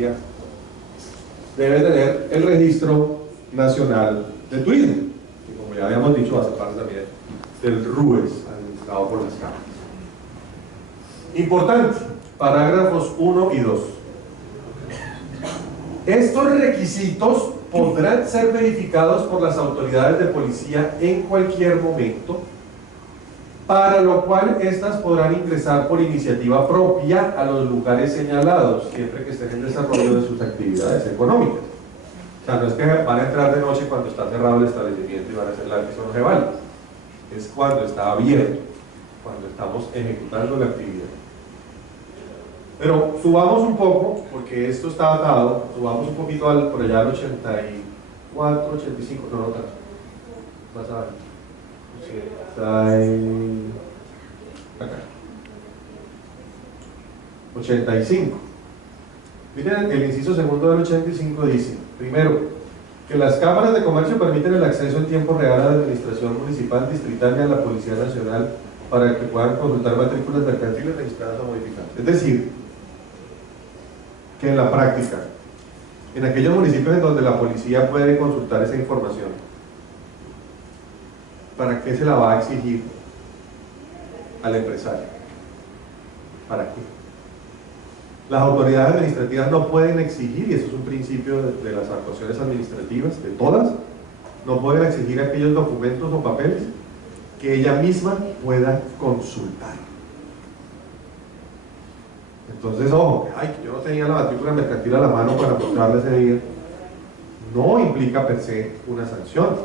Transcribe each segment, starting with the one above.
policía debe tener el Registro Nacional de Turismo, que como ya habíamos dicho hace parte también del RUES, administrado por las cámaras. Importante, parágrafos 1 y 2. Estos requisitos podrán ser verificados por las autoridades de policía en cualquier momento, para lo cual éstas podrán ingresar por iniciativa propia a los lugares señalados, siempre que estén en desarrollo de sus actividades económicas. O sea, no es que van a entrar de noche cuando está cerrado el establecimiento y van a hacer la que eso no se vale. Es cuando está abierto, cuando estamos ejecutando la actividad. Pero subamos un poco, porque esto está atado, subamos un poquito por allá al 84, 85, no tanto. Más abajo. Acá. 85. Miren, el inciso segundo del 85 dice, primero, que las cámaras de comercio permiten el acceso en tiempo real a la administración municipal, distrital y a la Policía Nacional para que puedan consultar matrículas mercantiles registradas o modificadas. Es decir, que en la práctica, en aquellos municipios en donde la policía puede consultar esa información, ¿para qué se la va a exigir al empresario? ¿Para qué? Las autoridades administrativas no pueden exigir, y eso es un principio de las actuaciones administrativas, de todas, no pueden exigir aquellos documentos o papeles que ella misma pueda consultar. Entonces, ojo, que yo no tenía la matrícula mercantil a la mano para mostrarle ese día, no implica per se una sanción.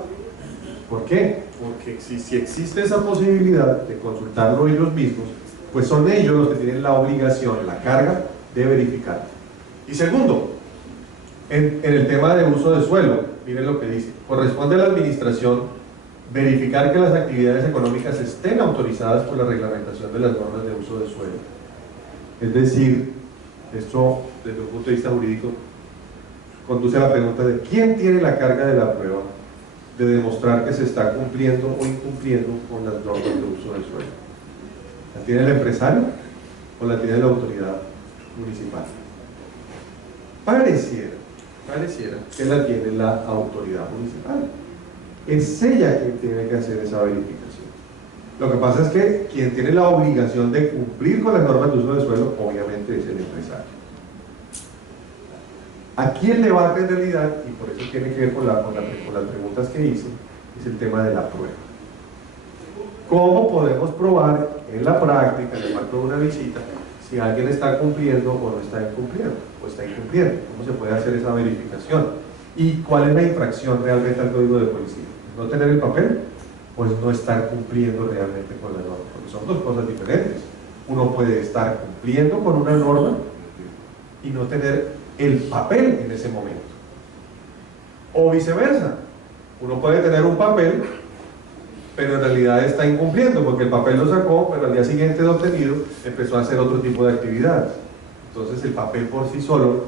¿Por qué? Porque si existe esa posibilidad de consultarlo ellos mismos, pues son ellos los que tienen la obligación, la carga de verificar. Y segundo, en el tema de uso de suelo, miren lo que dice: corresponde a la administración verificar que las actividades económicas estén autorizadas por la reglamentación de las normas de uso de suelo. Es decir, esto desde un punto de vista jurídico conduce a la pregunta de quién tiene la carga de la prueba de demostrar que se está cumpliendo o incumpliendo con las normas de uso del suelo. ¿La tiene el empresario o la tiene la autoridad municipal? Pareciera que la tiene la autoridad municipal. Es ella quien tiene que hacer esa verificación. Lo que pasa es que quien tiene la obligación de cumplir con las normas de uso del suelo, obviamente, es el empresario. ¿A quién le va en realidad? Y por eso tiene que ver con las preguntas que hice, es el tema de la prueba. ¿Cómo podemos probar en la práctica, en el marco de una visita, si alguien está cumpliendo o no está incumpliendo? O está incumpliendo. ¿Cómo se puede hacer esa verificación? ¿Y cuál es la infracción realmente al código de policía? ¿No tener el papel? Pues no estar cumpliendo realmente con la norma, porque son dos cosas diferentes. Uno puede estar cumpliendo con una norma y no tener el papel en ese momento, o viceversa. Uno puede tener un papel pero en realidad está incumpliendo porque el papel lo sacó, pero al día siguiente de obtenido empezó a hacer otro tipo de actividades. Entonces el papel por sí solo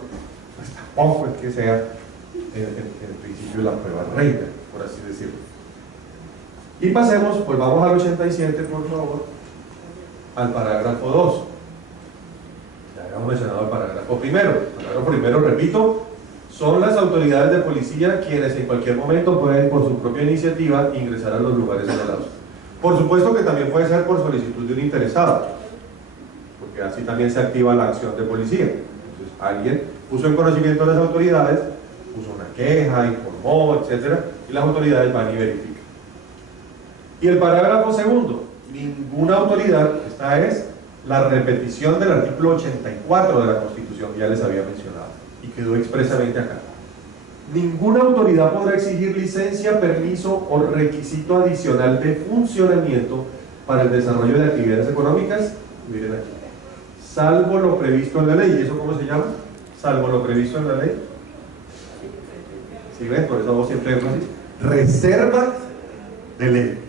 pues tampoco es que sea en principio la prueba reina, por así decirlo. Y pasemos, pues vamos al 87, por favor, al parágrafo 2. Ya habíamos mencionado el parágrafo primero. El parágrafo primero, repito, son las autoridades de policía quienes en cualquier momento pueden, por su propia iniciativa, ingresar a los lugares señalados. Por supuesto que también puede ser por solicitud de un interesado, porque así también se activa la acción de policía. Entonces, alguien puso en conocimiento a las autoridades, puso una queja, informó, etc., y las autoridades van y verifican. Y el parágrafo segundo, ninguna autoridad, esta es la repetición del artículo 84 de la Constitución, que ya les había mencionado, y quedó expresamente acá. Ninguna autoridad podrá exigir licencia, permiso o requisito adicional de funcionamiento para el desarrollo de actividades económicas, miren aquí, salvo lo previsto en la ley. ¿Y eso cómo se llama? Salvo lo previsto en la ley. ¿Sí ven? Por eso hago siempre énfasis. Reserva de ley.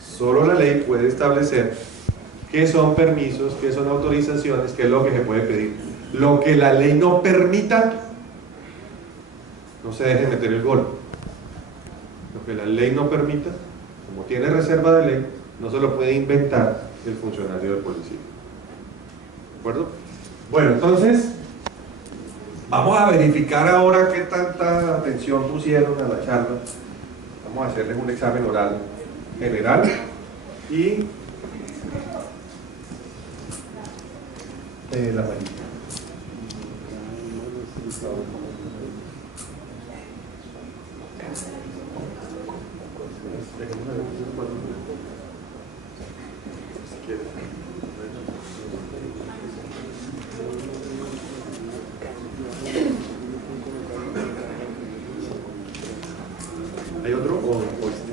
Solo la ley puede establecer qué son permisos, qué son autorizaciones, qué es lo que se puede pedir. Lo que la ley no permita, no se deje meter el gol. Lo que la ley no permita, como tiene reserva de ley, no se lo puede inventar el funcionario de policía. ¿De acuerdo? Bueno, entonces, Vamos a verificar ahora qué tanta atención pusieron a la charla. Vamos a hacerles un examen oral general y la manita. ¿Hay otro o este?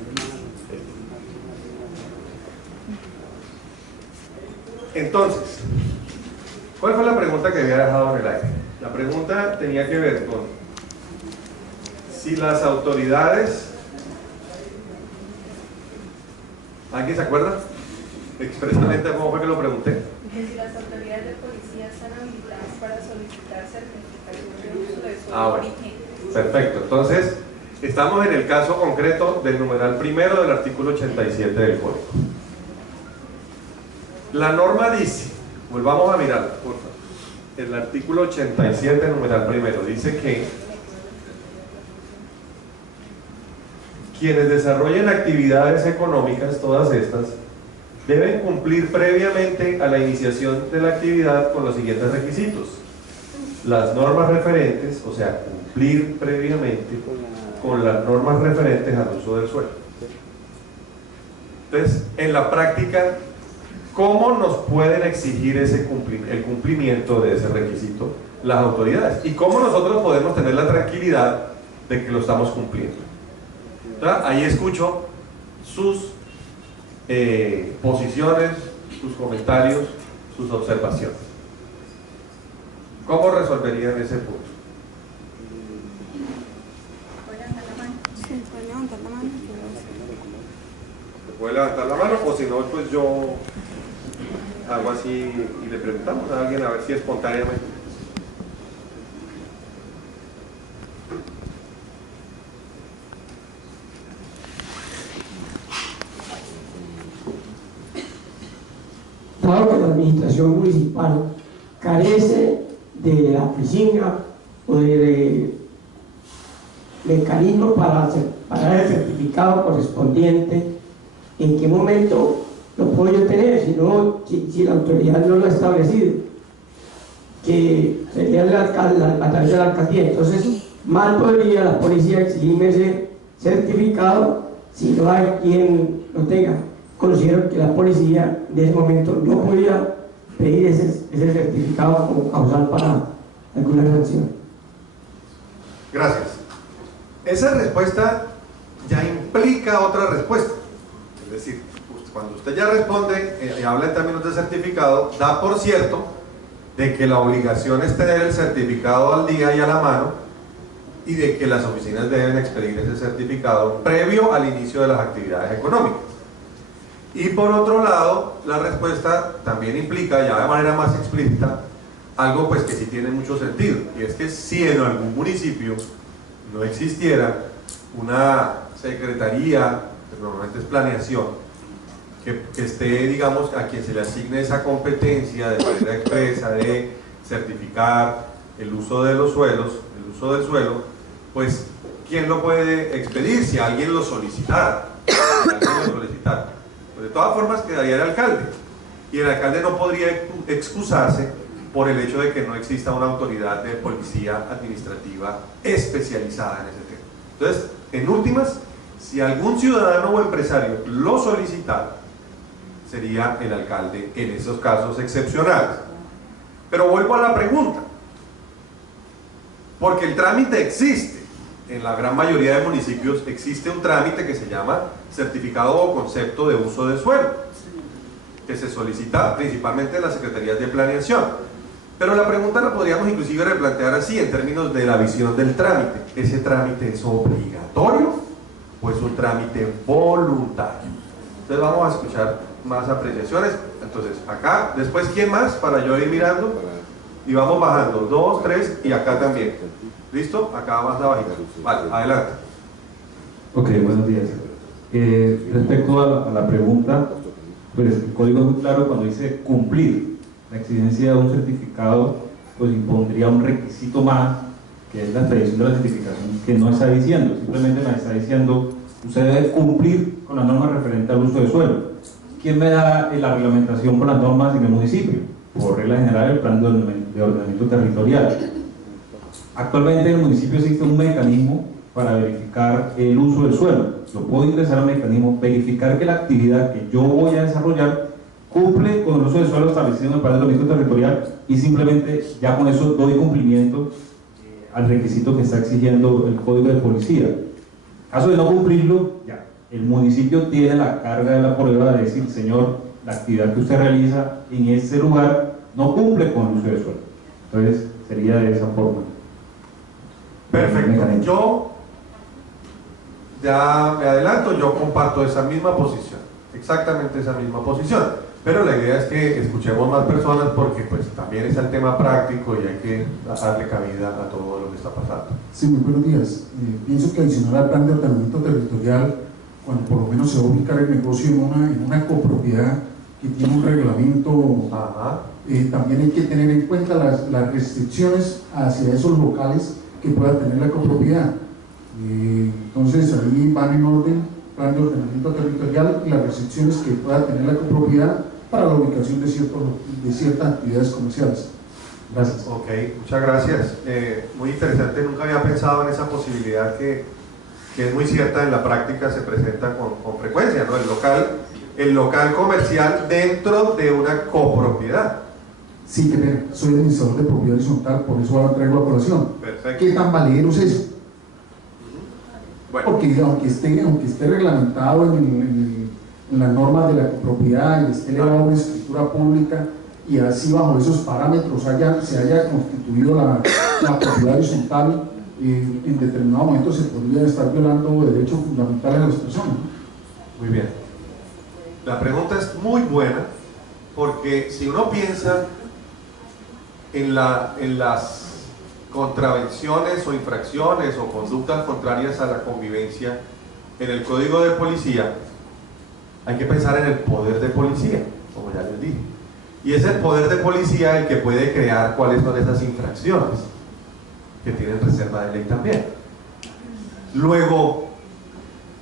Entonces, ¿cuál fue la pregunta que había dejado en el aire? La pregunta tenía que ver con si las autoridades... ¿Alguien se acuerda expresamente cómo fue que lo pregunté? Que si las autoridades de policía están habilitadas para solicitar certificación de uso de suelo vigente. Perfecto. Entonces, estamos en el caso concreto del numeral primero del artículo 87 del Código. La norma dice, volvamos a mirar, por favor. El artículo 87, numeral primero, dice que quienes desarrollen actividades económicas, todas estas, deben cumplir previamente a la iniciación de la actividad con los siguientes requisitos. Las normas referentes, o sea, cumplir previamente con las normas referentes al uso del suelo. Entonces, en la práctica, ¿cómo nos pueden exigir el cumplimiento de ese requisito las autoridades? ¿Y cómo nosotros podemos tener la tranquilidad de que lo estamos cumpliendo? ¿Verdad? Ahí escucho sus posiciones, sus comentarios, sus observaciones. ¿Cómo resolverían ese punto? Sí, puede levantar la mano. ¿Se puede levantar la mano? O si no, pues yo hago así y le preguntamos a alguien a ver si espontáneamente. Dado que la administración municipal carece de la oficina o de mecanismos para dar el certificado correspondiente, ¿en qué momento lo puedo yo tener si la autoridad no lo ha establecido? Que sería el alcalde, a través de la alcaldía. Entonces, mal podría la policía exigirme ese certificado si no hay quien lo tenga. Considero que la policía en ese momento no podía pedir ese certificado como causal para alguna sanción. Gracias. Esa respuesta ya implica otra respuesta. Es decir, cuando usted ya responde y habla en términos de certificado, da por cierto de que la obligación es tener el certificado al día y a la mano y de que las oficinas deben expedir ese certificado previo al inicio de las actividades económicas. Y por otro lado, la respuesta también implica, ya de manera más explícita, algo pues que sí tiene mucho sentido, y es que si en algún municipio no existiera una secretaría, que normalmente es planeación, que esté, digamos, a quien se le asigne esa competencia de manera expresa de certificar el uso de los suelos, el uso del suelo, pues ¿quién lo puede expedir? Si alguien lo solicitara, Pues de todas formas quedaría el alcalde, y el alcalde no podría excusarse por el hecho de que no exista una autoridad de policía administrativa especializada en ese tema. Entonces, en últimas, si algún ciudadano o empresario lo solicitara, sería el alcalde en esos casos excepcionales. Pero vuelvo a la pregunta, porque el trámite existe. En la gran mayoría de municipios existe un trámite que se llama certificado o concepto de uso de suelo, que se solicita principalmente en las secretarías de planeación. Pero la pregunta la podríamos inclusive replantear así, en términos de la visión del trámite. ¿Ese trámite es obligatorio o es un trámite voluntario? Entonces vamos a escuchar más apreciaciones. Entonces acá, después ¿quién más? Para yo ir mirando. Y vamos bajando, 2, 3 y acá también. ¿Listo? Acá más abajito. Vale, adelante. Ok, buenos días. Respecto a la pregunta, pues el código es muy claro cuando dice cumplir. La exigencia de un certificado pues impondría un requisito más que es la expedición de la certificación, que no está diciendo, simplemente me está diciendo usted debe cumplir con las normas referentes al uso de suelo. ¿Quién me da la reglamentación con las normas en el municipio? Por regla general, el plan de ordenamiento territorial. Actualmente en el municipio existe un mecanismo para verificar el uso del suelo. Yo puedo ingresar al mecanismo, verificar que la actividad que yo voy a desarrollar cumple con el uso del suelo establecido en el plan de ordenamiento territorial, y simplemente ya con eso doy cumplimiento al requisito que está exigiendo el Código de Policía. En caso de no cumplirlo, ya el municipio tiene la carga de la prueba de decir, señor, la actividad que usted realiza en ese lugar no cumple con el uso del suelo. Entonces sería de esa forma. Perfecto. Yo ya me adelanto, yo comparto esa misma posición, exactamente esa misma posición. Pero la idea es que escuchemos más personas, porque pues también es el tema práctico y hay que darle cabida a todo lo que está pasando. Sí, muy buenos días. Pienso que adicional al plan de ordenamiento territorial, cuando por lo menos se va a ubicar el negocio en una copropiedad que tiene un reglamento, también hay que tener en cuenta las restricciones hacia esos locales que pueda tener la copropiedad. Entonces ahí van en orden plan de ordenamiento territorial y las restricciones que pueda tener la copropiedad para la ubicación de ciertas actividades comerciales. Gracias. Ok, muchas gracias. Muy interesante, nunca había pensado en esa posibilidad que es muy cierta, en la práctica se presenta con frecuencia, ¿no? El local comercial dentro de una copropiedad. Sí, soy administrador de propiedad horizontal, por eso ahora traigo a colación. Perfecto. ¿Qué tan valedero es eso? Bueno. Porque aunque esté reglamentado en las normas de la copropiedad y esté elevado una escritura pública, y así bajo esos parámetros se haya constituido la propiedad horizontal, en determinado momento se podría estar violando derechos fundamentales de las personas. Muy bien. La pregunta es muy buena, porque si uno piensa en las contravenciones o infracciones o conductas contrarias a la convivencia en el Código de Policía, hay que pensar en el poder de policía, como ya les dije. Y es el poder de policía el que puede crear cuáles son esas infracciones, que tienen reserva de ley también. Luego,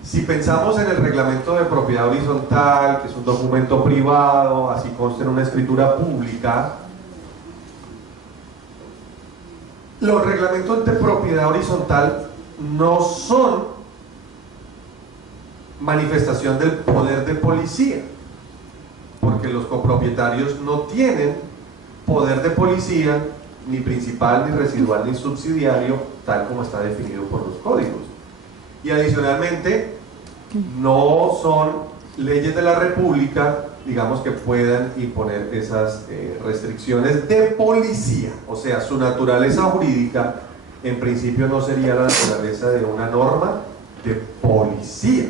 si pensamos en el reglamento de propiedad horizontal, que es un documento privado, así consta en una escritura pública, los reglamentos de propiedad horizontal no son manifestación del poder de policía, porque los copropietarios no tienen poder de policía, ni principal, ni residual, ni subsidiario, tal como está definido por los códigos. Y adicionalmente, no son leyes de la República, digamos, que puedan imponer esas restricciones de policía. O sea, su naturaleza jurídica en principio no sería la naturaleza de una norma de policía.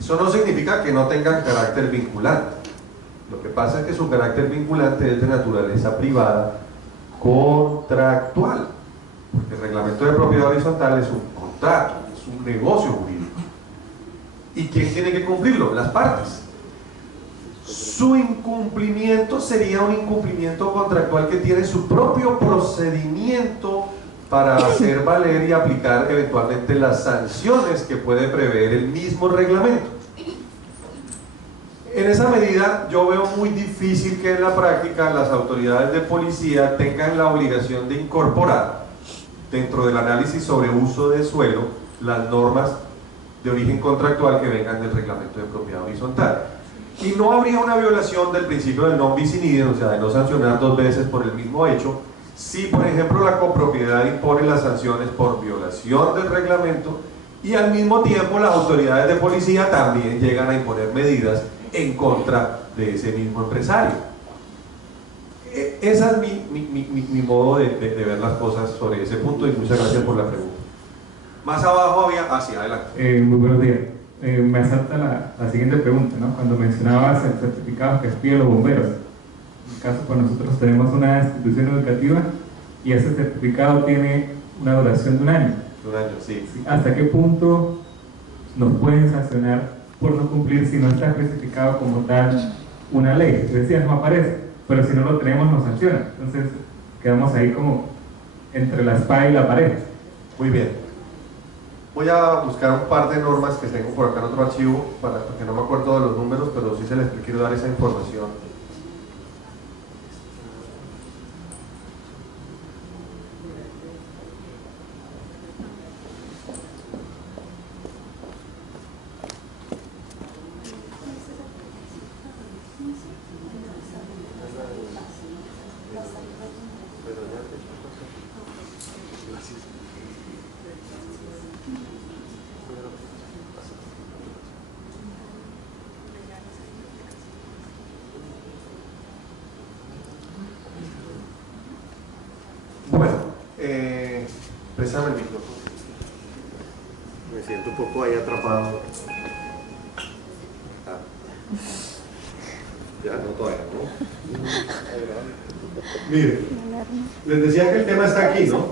Eso no significa que no tengan carácter vinculante. Lo que pasa es que su carácter vinculante es de naturaleza privada, contractual, porque el reglamento de propiedad horizontal es un contrato, es un negocio jurídico. ¿Y quién tiene que cumplirlo? Las partes. Su incumplimiento sería un incumplimiento contractual que tiene su propio procedimiento para hacer valer y aplicar eventualmente las sanciones que puede prever el mismo reglamento. En esa medida, yo veo muy difícil que en la práctica las autoridades de policía tengan la obligación de incorporar dentro del análisis sobre uso de suelo las normas de origen contractual que vengan del reglamento de propiedad horizontal. Y no habría una violación del principio del non bis in idem, o sea, de no sancionar dos veces por el mismo hecho, si por ejemplo la copropiedad impone las sanciones por violación del reglamento y al mismo tiempo las autoridades de policía también llegan a imponer medidas en contra de ese mismo empresario. Ese es mi modo de ver las cosas sobre ese punto, y muchas gracias por la pregunta. Más abajo había... hacia adelante. Muy buenos días. Me asalta la siguiente pregunta, ¿no? Cuando mencionabas el certificado que piden los bomberos. En el caso, pues nosotros tenemos una institución educativa y ese certificado tiene una duración de un año. Un año, sí. ¿Hasta qué punto nos pueden sancionar por no cumplir si no está especificado como tal una ley? Es decir, no aparece, pero si no lo tenemos nos sancionan. Entonces quedamos ahí como entre la espada y la pared. Muy bien. Voy a buscar un par de normas que tengo por acá en otro archivo, porque no me acuerdo de los números, pero sí se les quiero dar esa información. Bueno, préstame el micrófono. Me siento un poco ahí atrapado. Ya no, todavía no. Mire, les decía que el tema está aquí, ¿no?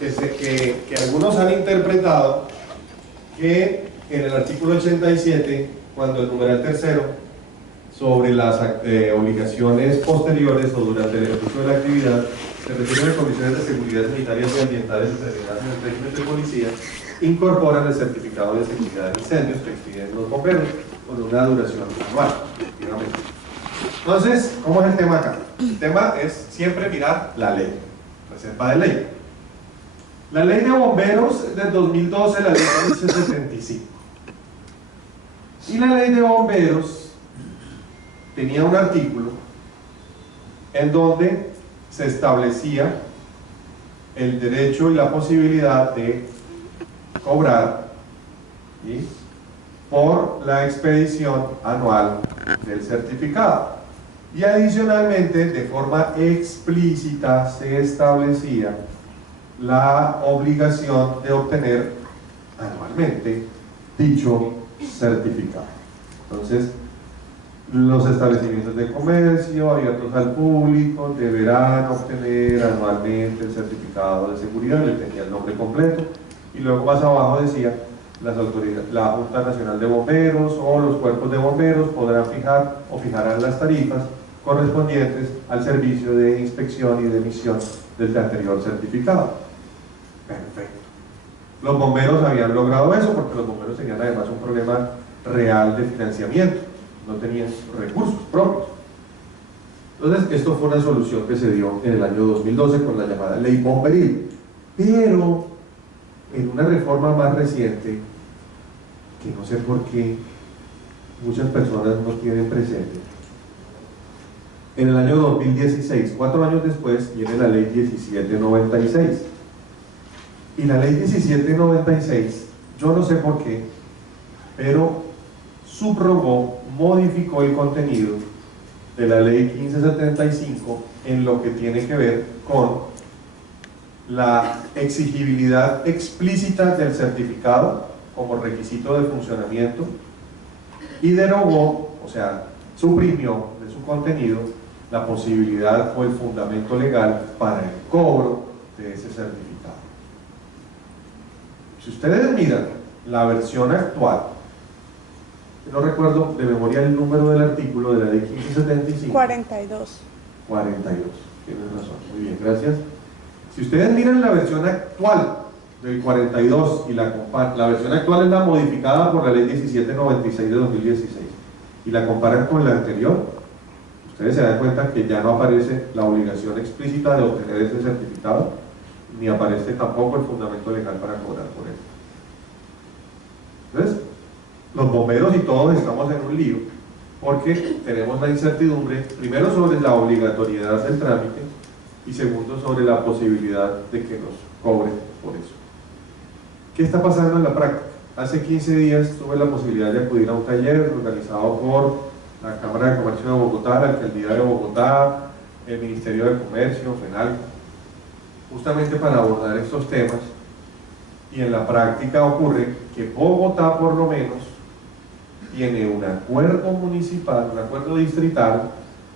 Que algunos han interpretado que en el artículo 87, cuando el numeral tercero sobre las obligaciones posteriores o durante el ejercicio de la actividad se refiere a condiciones de seguridad sanitarias y ambientales determinadas en el régimen de policía, incorporan el certificado de seguridad de incendios que expiden los bomberos con una duración anual, efectivamente. Entonces, ¿cómo es el tema acá? El tema es siempre mirar la ley, reserva de ley. La ley de bomberos del 2012, la ley 1575. Y la ley de bomberos tenía un artículo en donde se establecía el derecho y la posibilidad de cobrar, ¿sí?, por la expedición anual del certificado. Y adicionalmente, de forma explícita, se establecía la obligación de obtener anualmente dicho certificado. Entonces, los establecimientos de comercio abiertos al público deberán obtener anualmente el certificado de seguridad, le tenía el nombre completo, y luego más abajo decía: las autoridades, la Junta Nacional de Bomberos o los cuerpos de bomberos podrán fijar o fijarán las tarifas correspondientes al servicio de inspección y de emisión del anterior certificado. Perfecto. Los bomberos habían logrado eso porque los bomberos tenían además un problema real de financiamiento, no tenían recursos propios. Entonces, esto fue una solución que se dio en el año 2012 con la llamada Ley Bomberil. Pero en una reforma más reciente, que no sé por qué muchas personas no tienen presente, en el año 2016, 4 años después, viene la Ley 1796. Y la Ley 1796, yo no sé por qué, pero subrogó, modificó el contenido de la Ley 1575 en lo que tiene que ver con la exigibilidad explícita del certificado como requisito de funcionamiento, y derogó, o sea, suprimió de su contenido la posibilidad o el fundamento legal para el cobro de ese certificado. Si ustedes miran la versión actual, no recuerdo de memoria el número del artículo de la ley 1575. 42. 42, tienes razón, muy bien, gracias. Si ustedes miran la versión actual del 42 y la comparan, la versión actual es la modificada por la ley 1796 de 2016, y la comparan con la anterior, ustedes se dan cuenta que ya no aparece la obligación explícita de obtener ese certificado, ni aparece tampoco el fundamento legal para cobrar por él. Entonces, los bomberos y todos estamos en un lío, porque tenemos la incertidumbre, primero sobre la obligatoriedad del trámite, y segundo sobre la posibilidad de que nos cobren por eso. ¿Qué está pasando en la práctica? Hace 15 días tuve la posibilidad de acudir a un taller organizado por la Cámara de Comercio de Bogotá, la Alcaldía de Bogotá, el Ministerio de Comercio, FENALCO, justamente para abordar estos temas. Y en la práctica ocurre que Bogotá, por lo menos, tiene un acuerdo municipal, un acuerdo distrital,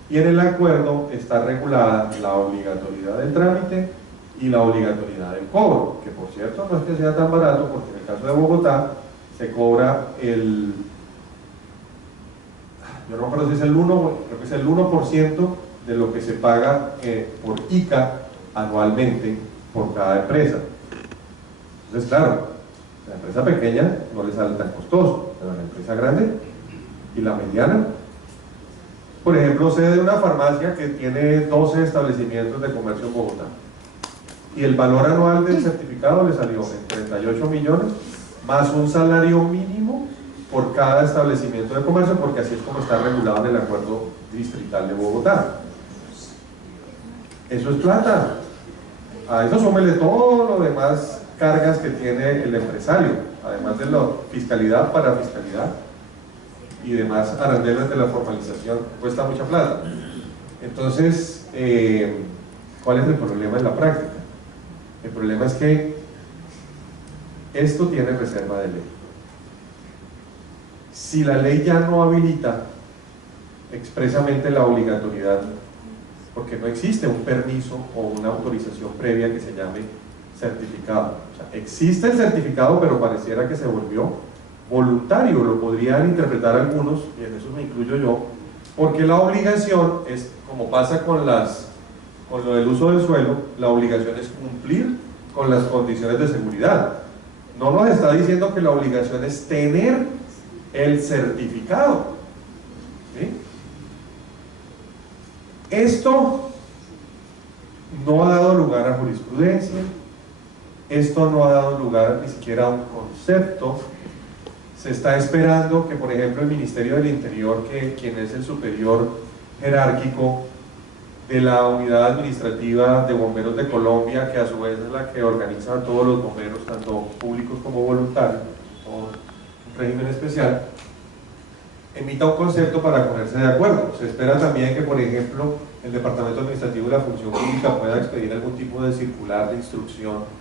y en el acuerdo está regulada la obligatoriedad del trámite y la obligatoriedad del cobro, que por cierto no es que sea tan barato, porque en el caso de Bogotá se cobra el, yo no me acuerdo si es el 1, creo que es el 1% de lo que se paga por ICA anualmente por cada empresa. Entonces, claro, la empresa pequeña no le sale tan costoso, pero la empresa grande y la mediana. Por ejemplo, sé de una farmacia que tiene 12 establecimientos de comercio en Bogotá y el valor anual del certificado le salió en 38 millones más un salario mínimo por cada establecimiento de comercio, porque así es como está regulado en el acuerdo distrital de Bogotá. Eso es plata. A eso súmele todo lo demás cargas que tiene el empresario, además de la fiscalidad, para fiscalidad y demás arandelas de la formalización, cuesta mucha plata. Entonces, ¿cuál es el problema en la práctica? El problema es que esto tiene reserva de ley. Si la ley ya no habilita expresamente la obligatoriedad, porque no existe un permiso o una autorización previa que se llame certificado. O sea, existe el certificado, pero pareciera que se volvió voluntario, lo podrían interpretar algunos, y en eso me incluyo yo, porque la obligación es, como pasa con lo del uso del suelo, la obligación es cumplir con las condiciones de seguridad. No nos está diciendo que la obligación es tener el certificado. ¿Sí? Esto no ha dado lugar a jurisprudencia, esto no ha dado lugar ni siquiera a un concepto. Se está esperando que, por ejemplo, el Ministerio del Interior, quien es el superior jerárquico de la unidad administrativa de bomberos de Colombia, que a su vez es la que organiza a todos los bomberos, tanto públicos como voluntarios, o un régimen especial, emita un concepto para ponerse de acuerdo. Se espera también que, por ejemplo, el Departamento Administrativo de la Función Pública pueda expedir algún tipo de circular de instrucción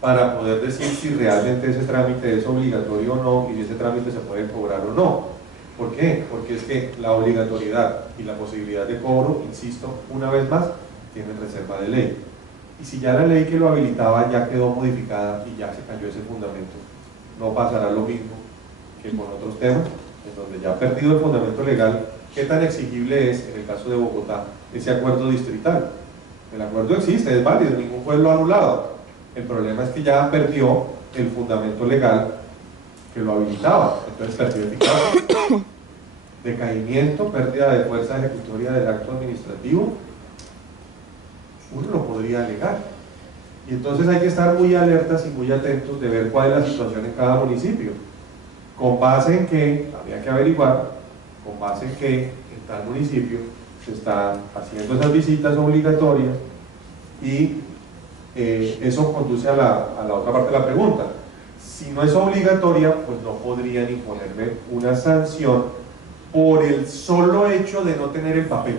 para poder decir si realmente ese trámite es obligatorio o no, y si ese trámite se puede cobrar o no. ¿Por qué? Porque es que la obligatoriedad y la posibilidad de cobro, insisto, una vez más, tienen reserva de ley. Y si ya la ley que lo habilitaba ya quedó modificada y ya se cayó ese fundamento, no pasará lo mismo que con otros temas, en donde ya ha perdido el fundamento legal. ¿Qué tan exigible es, en el caso de Bogotá, ese acuerdo distrital? El acuerdo existe, es válido, ningún juez lo ha anulado. El problema es que ya perdió el fundamento legal que lo habilitaba. Entonces perdió eficacia, decaimiento, pérdida de fuerza ejecutoria del acto administrativo. Uno lo podría alegar. Y entonces hay que estar muy alertas y muy atentos de ver cuál es la situación en cada municipio. Con base en que, habría que averiguar, con base en que en tal municipio se están haciendo esas visitas obligatorias, y eso conduce a la otra parte de la pregunta. Si no es obligatoria, pues no podrían imponerme una sanción por el solo hecho de no tener el papel.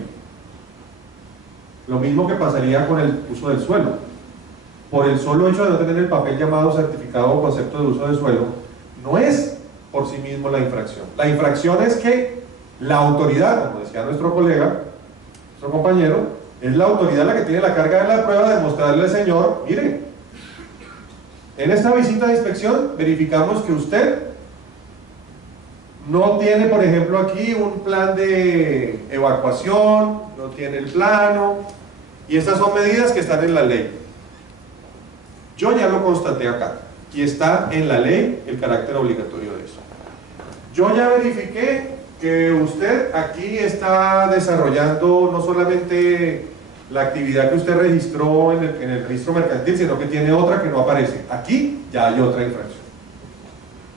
Lo mismo que pasaría con el uso del suelo. Por el solo hecho de no tener el papel llamado certificado o concepto de uso del suelo, no es por sí mismo la infracción. La infracción es que la autoridad, como decía nuestro colega, nuestro compañero, es la autoridad la que tiene la carga de la prueba de mostrarle al señor: mire, en esta visita de inspección verificamos que usted no tiene, por ejemplo, aquí un plan de evacuación, no tiene el plano, y estas son medidas que están en la ley. Yo ya lo constaté acá, y está en la ley el carácter obligatorio de eso. Yo ya verifiqué que usted aquí está desarrollando no solamente la actividad que usted registró en el registro mercantil, sino que tiene otra que no aparece. Aquí ya hay otra infracción.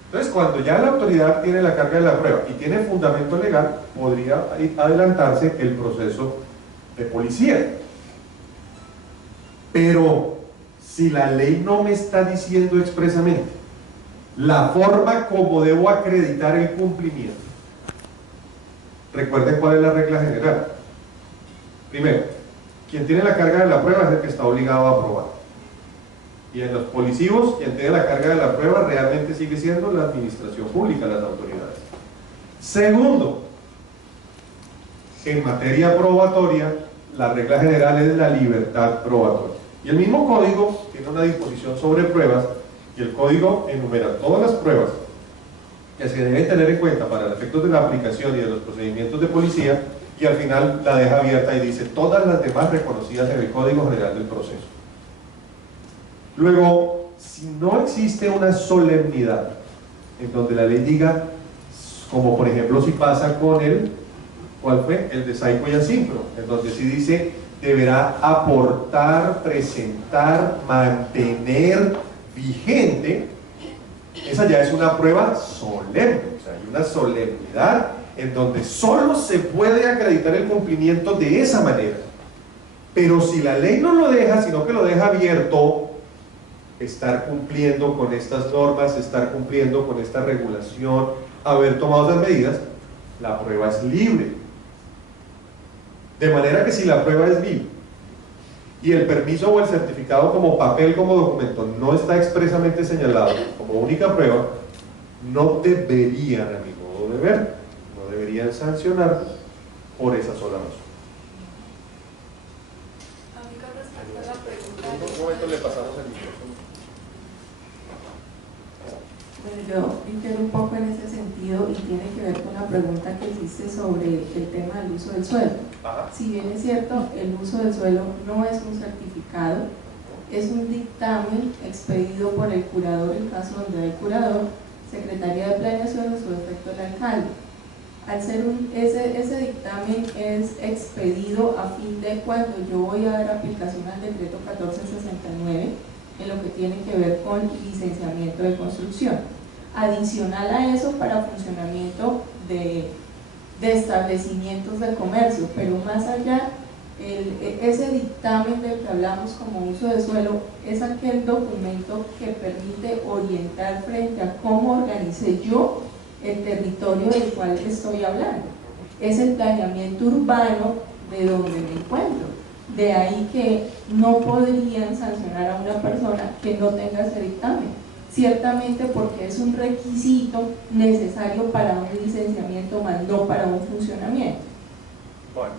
Entonces, cuando ya la autoridad tiene la carga de la prueba y tiene fundamento legal, podría adelantarse el proceso de policía. Pero si la ley no me está diciendo expresamente la forma como debo acreditar el cumplimiento, recuerden cuál es la regla general. Primero, quien tiene la carga de la prueba es el que está obligado a aprobar. Y en los policivos, quien tiene la carga de la prueba realmente sigue siendo la administración pública, las autoridades. Segundo, en materia probatoria, la regla general es la libertad probatoria. Y el mismo código tiene una disposición sobre pruebas, y el código enumera todas las pruebas que se deben tener en cuenta para los efectos de la aplicación y de los procedimientos de policía, y al final la deja abierta y dice todas las demás reconocidas en el Código General del Proceso. Luego, si no existe una solemnidad en donde la ley diga, como por ejemplo si pasa con ¿cuál fue? El de Saico y Asincro, en donde sí dice, deberá aportar, presentar, mantener vigente, esa ya es una prueba solemne, o sea, hay una solemnidad en donde solo se puede acreditar el cumplimiento de esa manera. Pero si la ley no lo deja, sino que lo deja abierto, estar cumpliendo con estas normas, estar cumpliendo con esta regulación, haber tomado esas medidas, la prueba es libre. De manera que si la prueba es libre y el permiso o el certificado como papel, como documento, no está expresamente señalado como única prueba, no deberían, a mi modo de ver, no deberían sancionar por esa sola razón. Amiga, respecto a la pregunta. Un momento le pasamos el micrófono. Bueno, yo entiendo un poco en ese sentido y tiene que ver con la pregunta que hiciste sobre el tema del uso del suelo. Ajá. Si bien es cierto, el uso del suelo no es un certificado, es un dictamen expedido por el curador, en caso donde hay curador, Secretaría de Planeación, en su defecto el alcalde. Al ser ese dictamen es expedido a fin de cuando yo voy a dar aplicación al decreto 1469 en lo que tiene que ver con licenciamiento de construcción. Adicional a eso, para funcionamiento de establecimientos de comercio, pero más allá, ese dictamen del que hablamos como uso de suelo es aquel documento que permite orientar frente a cómo organicé yo el territorio del cual estoy hablando. Es el planeamiento urbano de donde me encuentro. De ahí que no podrían sancionar a una persona que no tenga ese dictamen, ciertamente porque es un requisito necesario para un licenciamiento, más no para un funcionamiento. Bueno,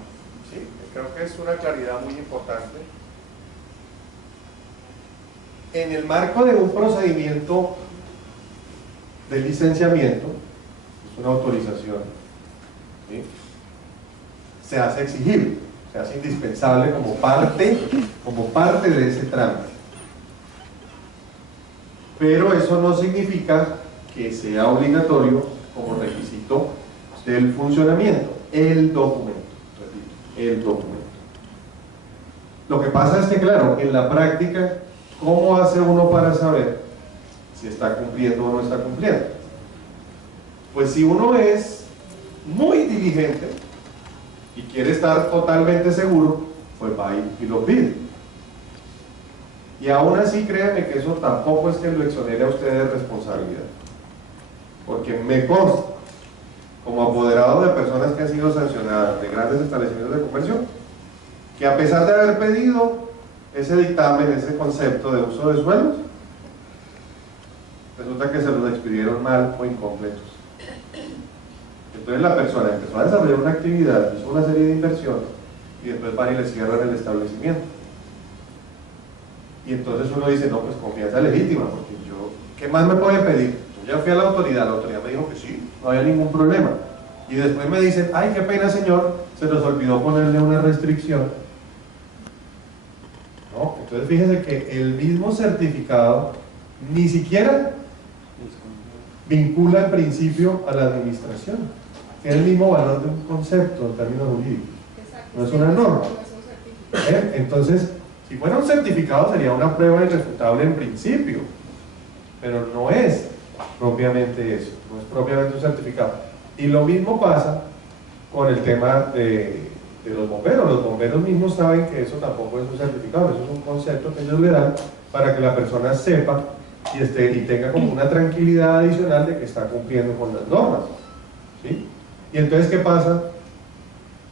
sí, creo que es una claridad muy importante. En el marco de un procedimiento de licenciamiento, es una autorización, ¿sí?, se hace exigible, se hace indispensable como parte de ese trámite. Pero eso no significa que sea obligatorio como requisito del funcionamiento, el documento, repito, el documento. Lo que pasa es que, claro, en la práctica, ¿cómo hace uno para saber si está cumpliendo o no está cumpliendo? Pues si uno es muy diligente y quiere estar totalmente seguro, pues va y lo pide. Y aún así, créanme que eso tampoco es que lo exonere a usted de responsabilidad, porque me consta, como apoderado de personas que han sido sancionadas de grandes establecimientos de comercio, que a pesar de haber pedido ese dictamen, ese concepto de uso de suelos, resulta que se los expidieron mal o incompletos. Entonces la persona empezó a desarrollar una actividad, hizo una serie de inversiones y después van y le cierran el establecimiento. Y entonces uno dice, no, pues confianza legítima, porque yo, ¿qué más me puede pedir? Yo ya fui a la autoridad me dijo que sí, no había ningún problema. Y después me dicen, ay, qué pena señor, se nos olvidó ponerle una restricción. No, entonces fíjese que el mismo certificado ni siquiera vincula el principio a la administración. Tiene el mismo valor de un concepto en términos jurídicos. No es una norma. Entonces, si fuera un certificado sería una prueba irrefutable en principio, pero no es propiamente eso, no es propiamente un certificado. Y lo mismo pasa con el tema de los bomberos. Los bomberos mismos saben que eso tampoco es un certificado, eso es un concepto que ellos le dan para que la persona sepa y tenga como una tranquilidad adicional de que está cumpliendo con las normas, ¿sí? Y entonces, ¿qué pasa?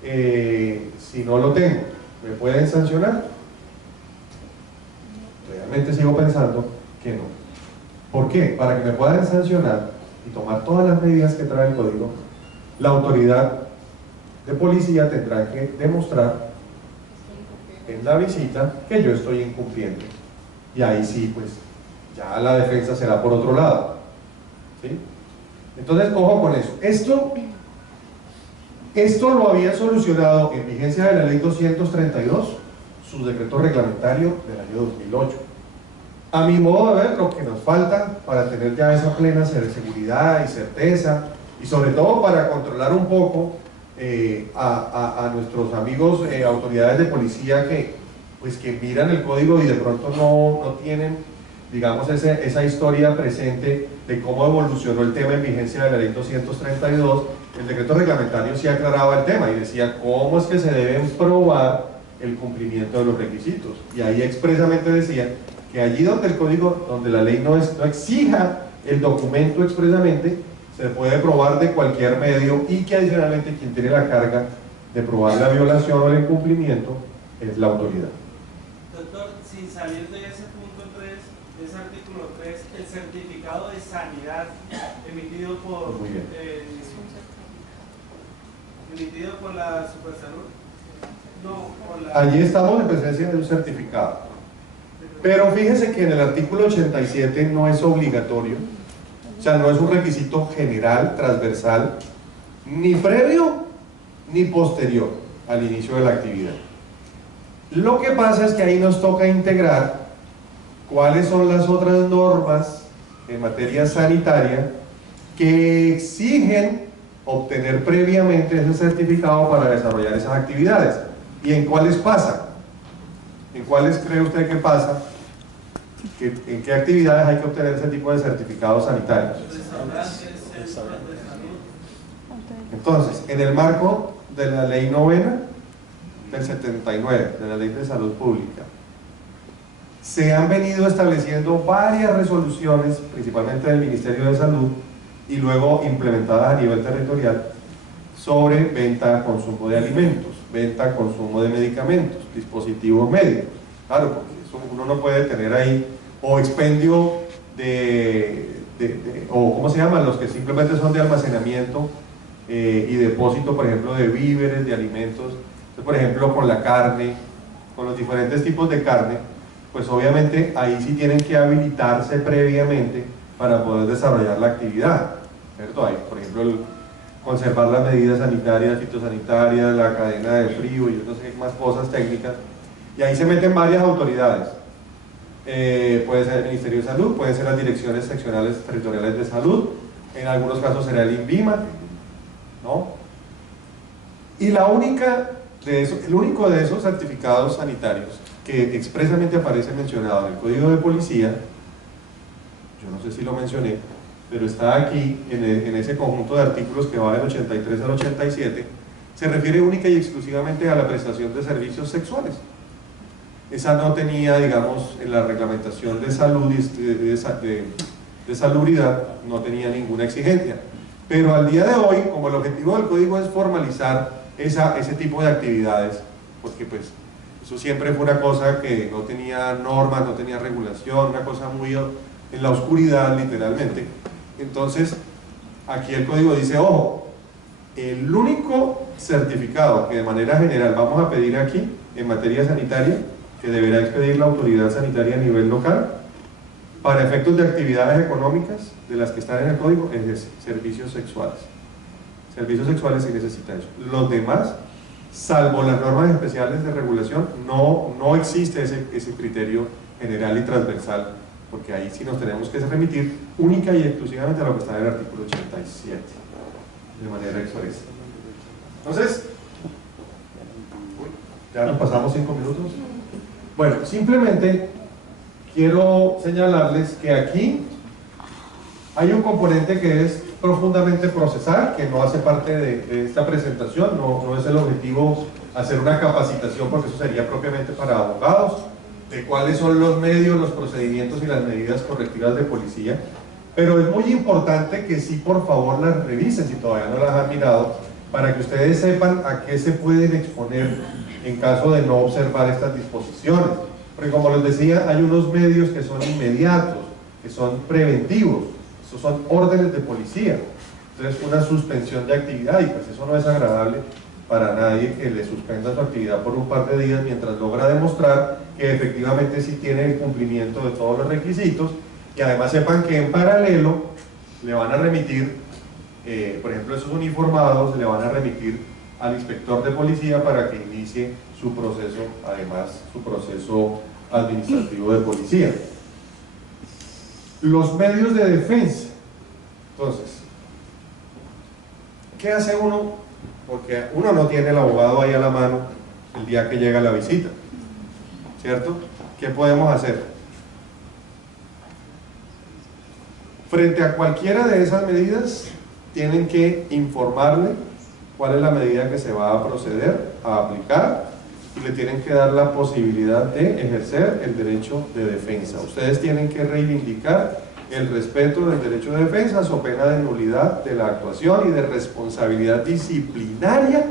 Si no lo tengo, ¿me pueden sancionar? Realmente sigo pensando que no. ¿Por qué? Para que me puedan sancionar y tomar todas las medidas que trae el código, la autoridad de policía tendrá que demostrar en la visita que yo estoy incumpliendo. Y ahí sí, pues, ya la defensa será por otro lado, ¿sí? Entonces, ojo con eso. Esto lo había solucionado en vigencia de la ley 232, su decreto reglamentario del año 2008. A mi modo de ver, lo que nos falta para tener ya esa plena seguridad y certeza, y sobre todo para controlar un poco a nuestros amigos autoridades de policía pues que miran el código y de pronto no tienen, digamos, esa historia presente de cómo evolucionó el tema en vigencia de la ley 232. El decreto reglamentario sí aclaraba el tema y decía cómo es que se deben probar el cumplimiento de los requisitos, y ahí expresamente decía que allí donde el código, donde la ley no exija el documento expresamente, se puede probar de cualquier medio, y que adicionalmente quien tiene la carga de probar la violación o el incumplimiento es la autoridad. Doctor, sin salir de ese punto 3, de ese artículo 3, el certificado de sanidad emitido por la Supersalud, allí estamos en presencia de un certificado, pero fíjese que en el artículo 87 no es obligatorio, o sea, no es un requisito general, transversal, ni previo ni posterior al inicio de la actividad. Lo que pasa es que ahí nos toca integrar cuáles son las otras normas en materia sanitaria que exigen obtener previamente ese certificado para desarrollar esas actividades. ¿Y en cuáles pasa? ¿En cuáles cree usted que pasa? ¿En qué actividades hay que obtener ese tipo de certificados sanitarios? Entonces, en el marco de la ley 9 del 79, de la ley de salud pública, se han venido estableciendo varias resoluciones, principalmente del Ministerio de Salud, y luego implementadas a nivel territorial, sobre venta, consumo de alimentos, venta, consumo de medicamentos, dispositivos médicos. Claro, porque eso uno no puede tener ahí, o expendio o ¿cómo se llaman? Los que simplemente son de almacenamiento y depósito, por ejemplo, de víveres, de alimentos. Entonces, por ejemplo, con la carne, con los diferentes tipos de carne, pues obviamente ahí sí tienen que habilitarse previamente para poder desarrollar la actividad, ¿cierto? Hay, por ejemplo, conservar las medidas sanitarias, fitosanitarias, la cadena de frío y no sé qué más cosas técnicas, y ahí se meten varias autoridades. Puede ser el Ministerio de Salud, pueden ser las direcciones seccionales territoriales de salud, en algunos casos será el INVIMA, ¿no? Y el único de esos certificados sanitarios que expresamente aparece mencionado en el Código de Policía, yo no sé si lo mencioné, pero está aquí en ese conjunto de artículos que va del 83 al 87, se refiere única y exclusivamente a la prestación de servicios sexuales. Esa no tenía, digamos, en la reglamentación de salud y de salubridad, no tenía ninguna exigencia. Pero al día de hoy, como el objetivo del código es formalizar ese tipo de actividades, porque pues eso siempre fue una cosa que no tenía normas, no tenía regulación, una cosa muy en la oscuridad literalmente. Entonces, aquí el código dice, ojo, el único certificado que de manera general vamos a pedir aquí en materia sanitaria, que deberá expedir la autoridad sanitaria a nivel local, para efectos de actividades económicas de las que están en el código, es ese, servicios sexuales. Servicios sexuales sí necesita eso. Los demás, salvo las normas especiales de regulación, no existe ese criterio general y transversal, porque ahí sí nos tenemos que remitir única y exclusivamente a lo que está en el artículo 87, de manera expresa. Entonces, ya nos pasamos 5 minutos. Bueno, simplemente quiero señalarles que aquí hay un componente que es profundamente procesal, que no hace parte de esta presentación, no es el objetivo hacer una capacitación, porque eso sería propiamente para abogados, de cuáles son los medios, los procedimientos y las medidas correctivas de policía, pero es muy importante que sí, por favor, las revisen si todavía no las han mirado, para que ustedes sepan a qué se pueden exponer en caso de no observar estas disposiciones, porque como les decía, hay unos medios que son inmediatos, que son preventivos, esos son órdenes de policía. Entonces, una suspensión de actividad, y pues eso no es agradable para nadie, que le suspenda su actividad por un par de días mientras logra demostrar que efectivamente sí tiene el cumplimiento de todos los requisitos, y además sepan que en paralelo le van a remitir, por ejemplo, esos uniformados le van a remitir al inspector de policía para que inicie su proceso, además su proceso administrativo de policía. Los medios de defensa. Entonces, ¿qué hace uno? Porque uno no tiene el abogado ahí a la mano el día que llega la visita, ¿cierto? ¿Qué podemos hacer? Frente a cualquiera de esas medidas, tienen que informarle cuál es la medida que se va a proceder a aplicar y le tienen que dar la posibilidad de ejercer el derecho de defensa. Ustedes tienen que reivindicar el respeto del derecho de defensa so pena de nulidad de la actuación y de responsabilidad disciplinaria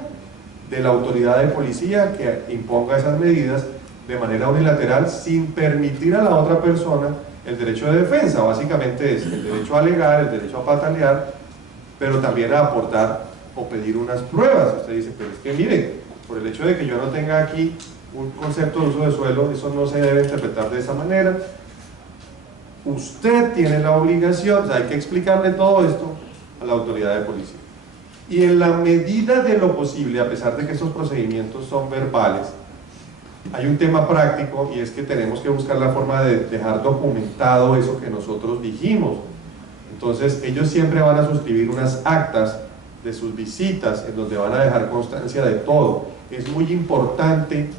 de la autoridad de policía que imponga esas medidas de manera unilateral sin permitir a la otra persona el derecho de defensa. Básicamente es el derecho a alegar, el derecho a patalear, pero también a aportar o pedir unas pruebas. Usted dice, pero es que mire, por el hecho de que yo no tenga aquí un concepto de uso de suelo, eso no se debe interpretar de esa manera. Usted tiene la obligación, o sea, hay que explicarle todo esto a la autoridad de policía. Y en la medida de lo posible, a pesar de que estos procedimientos son verbales, hay un tema práctico y es que tenemos que buscar la forma de dejar documentado eso que nosotros dijimos. Entonces ellos siempre van a suscribir unas actas de sus visitas en donde van a dejar constancia de todo. Es muy importante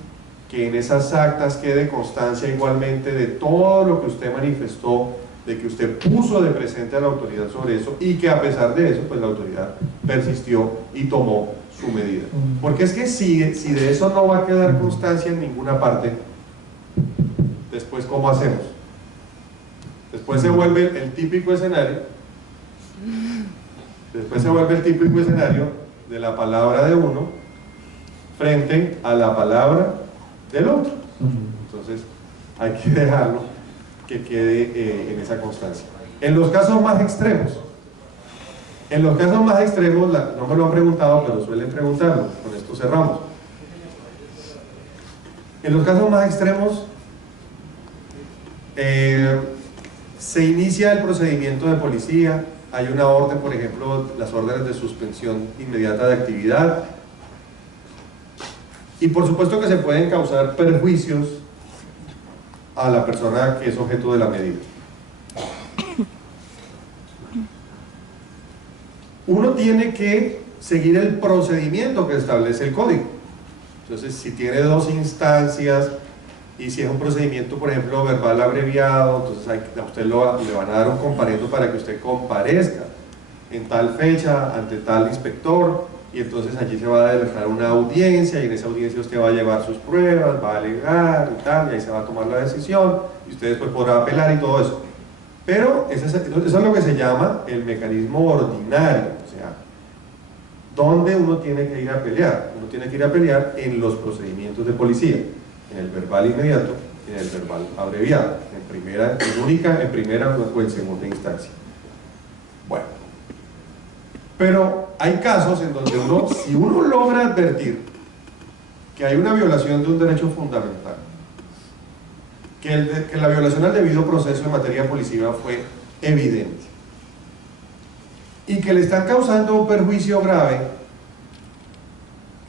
que en esas actas quede constancia igualmente de todo lo que usted manifestó, de que usted puso de presente a la autoridad sobre eso y que a pesar de eso, pues la autoridad persistió y tomó su medida. Porque es que si de eso no va a quedar constancia en ninguna parte, después ¿cómo hacemos? Después se vuelve el típico escenario, de la palabra de uno frente a la palabra del otro. Entonces hay que dejarlo que quede en esa constancia. En los casos más extremos, no me lo han preguntado, pero suelen preguntarlo, con esto cerramos. En los casos más extremos se inicia el procedimiento de policía, hay una orden, por ejemplo, las órdenes de suspensión inmediata de actividad, y por supuesto que se pueden causar perjuicios a la persona que es objeto de la medida. Uno tiene que seguir el procedimiento que establece el código. Entonces, si tiene dos instancias y si es un procedimiento, por ejemplo, verbal abreviado, entonces a usted le van a dar un comparendo para que usted comparezca en tal fecha ante tal inspector, y entonces allí se va a dejar una audiencia y en esa audiencia usted va a llevar sus pruebas, va a alegar y tal, y ahí se va a tomar la decisión y usted después podrá apelar y todo eso. Pero eso es lo que se llama el mecanismo ordinario, o sea, ¿dónde uno tiene que ir a pelear? Uno tiene que ir a pelear en los procedimientos de policía, en el verbal inmediato y en el verbal abreviado, en primera o en segunda instancia. Bueno, pero hay casos en donde si uno logra advertir que hay una violación de un derecho fundamental, que la violación al debido proceso en materia policiva fue evidente y que le están causando un perjuicio grave,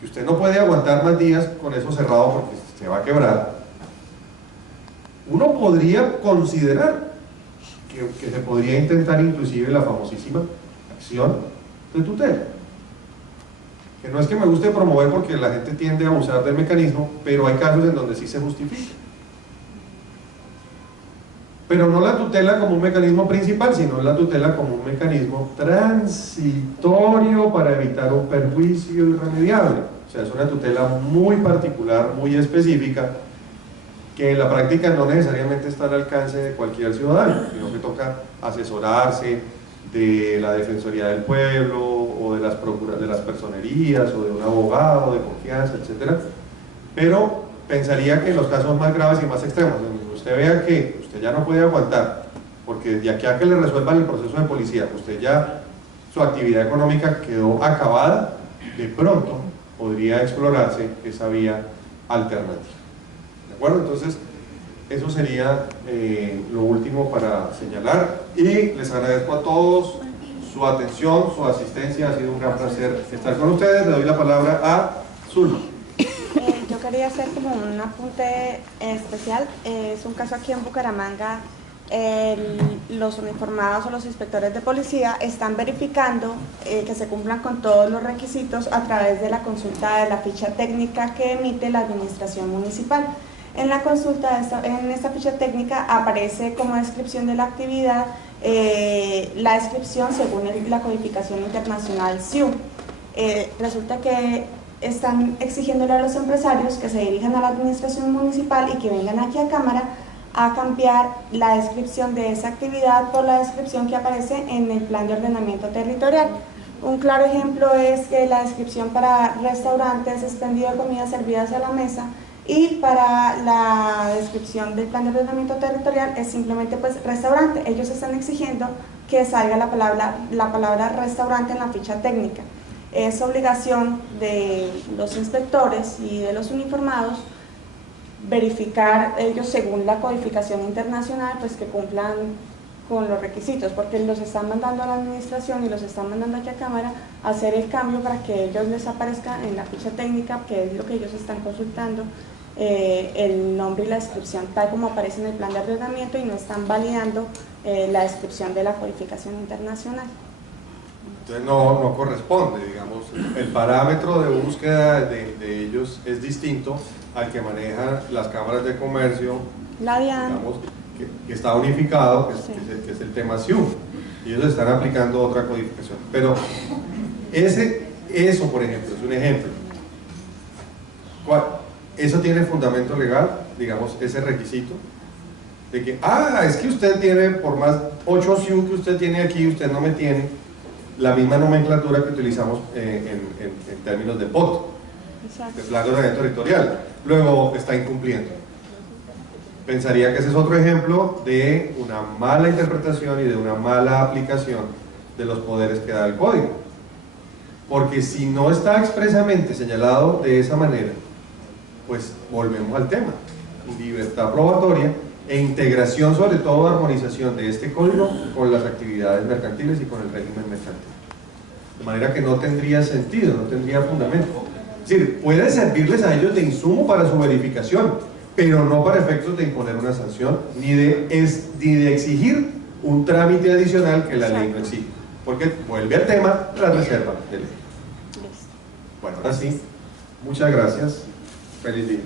que usted no puede aguantar más días con eso cerrado porque se va a quebrar, uno podría considerar que se podría intentar inclusive la famosísima acción de tutela, que no es que me guste promover porque la gente tiende a abusar del mecanismo, pero hay casos en donde sí se justifica. Pero no la tutela como un mecanismo principal, sino la tutela como un mecanismo transitorio para evitar un perjuicio irremediable. O sea, es una tutela muy particular, muy específica, que en la práctica no necesariamente está al alcance de cualquier ciudadano, sino que toca asesorarse de la Defensoría del Pueblo, o de las personerías, o de un abogado de confianza, etc. Pero pensaría que en los casos más graves y más extremos, donde usted vea que usted ya no puede aguantar, porque de aquí a que le resuelvan el proceso de policía, usted ya, su actividad económica quedó acabada, de pronto podría explorarse esa vía alternativa. ¿De acuerdo? Entonces, eso sería lo último para señalar, y les agradezco a todos su atención, su asistencia, ha sido un gran placer estar con ustedes. Le doy la palabra a Zulma. Yo quería hacer como un apunte especial. Es un caso aquí en Bucaramanga los uniformados o los inspectores de policía están verificando que se cumplan con todos los requisitos a través de la consulta de la ficha técnica que emite la administración municipal. En la consulta, en esta ficha técnica aparece como descripción de la actividad la descripción según la codificación internacional SIU. Resulta que están exigiéndole a los empresarios que se dirijan a la administración municipal y que vengan aquí a Cámara a cambiar la descripción de esa actividad por la descripción que aparece en el plan de ordenamiento territorial. Un claro ejemplo es que la descripción para restaurantes, expendido de comidas servidas a la mesa, y para la descripción del plan de ordenamiento territorial es simplemente pues restaurante. Ellos están exigiendo que salga la palabra restaurante en la ficha técnica. Es obligación de los inspectores y de los uniformados verificar ellos según la codificación internacional pues que cumplan con los requisitos, porque los están mandando a la administración y los están mandando aquí a Cámara a hacer el cambio para que ellos les aparezca en la ficha técnica, que es lo que ellos están consultando, el nombre y la descripción tal como aparece en el plan de ordenamiento, y no están validando la descripción de la codificación internacional. Entonces no corresponde, digamos, el parámetro de búsqueda de ellos es distinto al que manejan las cámaras de comercio, digamos, que está unificado, que es el tema SIU, y ellos están aplicando otra codificación. Pero eso, por ejemplo, es un ejemplo. ¿Eso tiene fundamento legal, digamos, ese requisito? De que, es que usted tiene, por más 8 SIU que usted tiene aquí, usted no me tiene la misma nomenclatura que utilizamos en términos de POT, de plan de ordenamiento territorial. Luego está incumpliendo. Pensaría que ese es otro ejemplo de una mala interpretación y de una mala aplicación de los poderes que da el código. Porque si no está expresamente señalado de esa manera, pues volvemos al tema: libertad probatoria e integración, sobre todo armonización de este código con las actividades mercantiles y con el régimen mercantil. De manera que no tendría sentido, no tendría fundamento. Es decir, puede servirles a ellos de insumo para su verificación, pero no para efectos de imponer una sanción, ni de exigir un trámite adicional que la ley no exige. Porque vuelve al tema la reserva de ley. Bueno, ahora sí, muchas gracias. Feliz día.